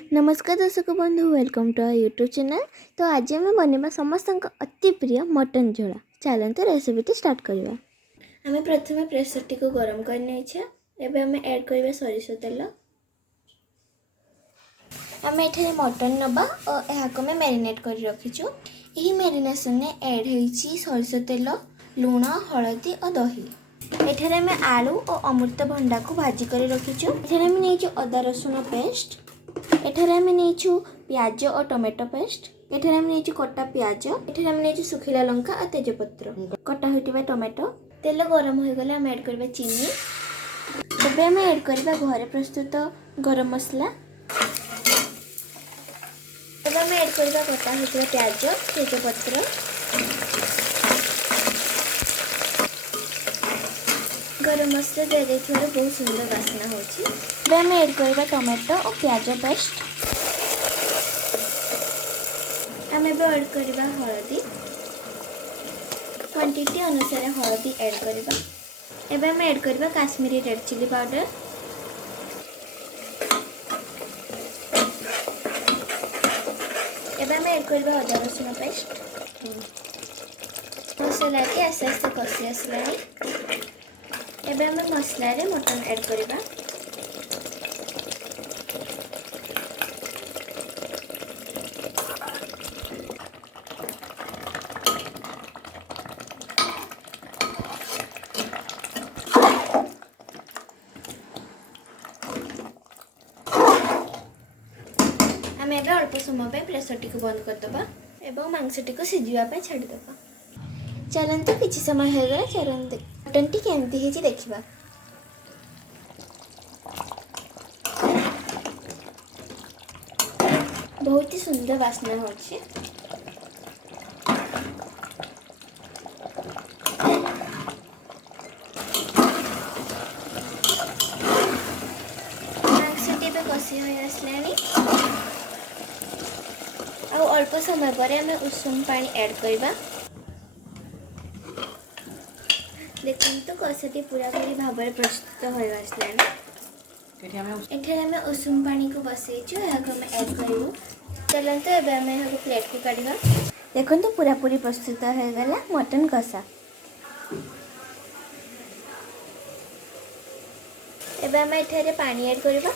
नमस्कार दर्शक बंधु welcome to our YouTube channel. तो आज आम बनवा समस्त अति प्रिय मटन झोड़ा। चलते रेसिपी स्टार्ट करवा। आम प्रथम प्रेसर टी को गरम करने एवं आम ऐड करवा सरिष तेल। आम एठारे मटन नबा और यह मैरिनेट कर रखीचु। यही मैरिनेशन में ऐड होइछि सरिष तेल, लूण, हलदी और दही। एठारे आम आलू और अमृतभंडा को भाजी कर रखीचु। एठारे आम नहीं अदा रसुण पेस्ट। एठारे आम नहीं प्याज और टमाटो पेस्ट। एठारे आम नहीं कटा प्याज। एठारे आम नहीं सुखिला लंका और तेजपत्र कटा होइतिबा टमाटो। तेल गरम हो गले आम ऐड करबा चीनी। तबे आम ऐड करबा घरे प्रस्तुत गरम मसला। तबे आम ऐड करबा कटा होइतिबा प्याज, तेजपत्र। गरम मसला दे देथिबार बहुत सुंदर वासना होछि। तबे आम ऐड करबा टमाटो और प्याज पेस्ट। आम ऐड करबा हळदी। क्वांटिटी अनुसार हळदी ऐड करबा। एबे आम ऐड करबा काश्मीरी रेड चिली पाउडर। एबे आम ऐड करबा अदा रसुण पेस्ट। मसला के आस्ते आस्ते कषि आसलानी। एबे आम मसला रे मटन ऐड करबा। आम एबे अल्प समय प्रेसर टी को बंद करदबा एवं मांसटी को सिझापे छाड़ीदबा। चलते किसी समय होगा। चलते मटन टी केमती है देखा। बहुत ही सुंदर वासना होछि। मांसटी पे कषि हो आसलानी। आ अल्प समय पर आम उषुम पानी ऐड करबा। देखते कषाटी पूरा पूरी भाव में प्रस्तुत हो आसलानी। एठारे आम उषुम पानी को बसैचु। आम ऐड करूँ। चलते एबे आम यहाँ प्लेट को काढ़ा। देखो पूरा पूरी प्रस्तुत हो गला मटन कषा। एबे आम एठारे पानी ऐड करबा।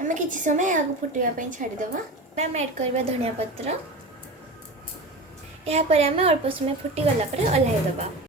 आम किसी समय आगु फुटवा छाड़ीदबा। आम ऐड करबा धनिया पत्र। या पर आम अल्प समय फुटी गला पर ओल्हाई दबा।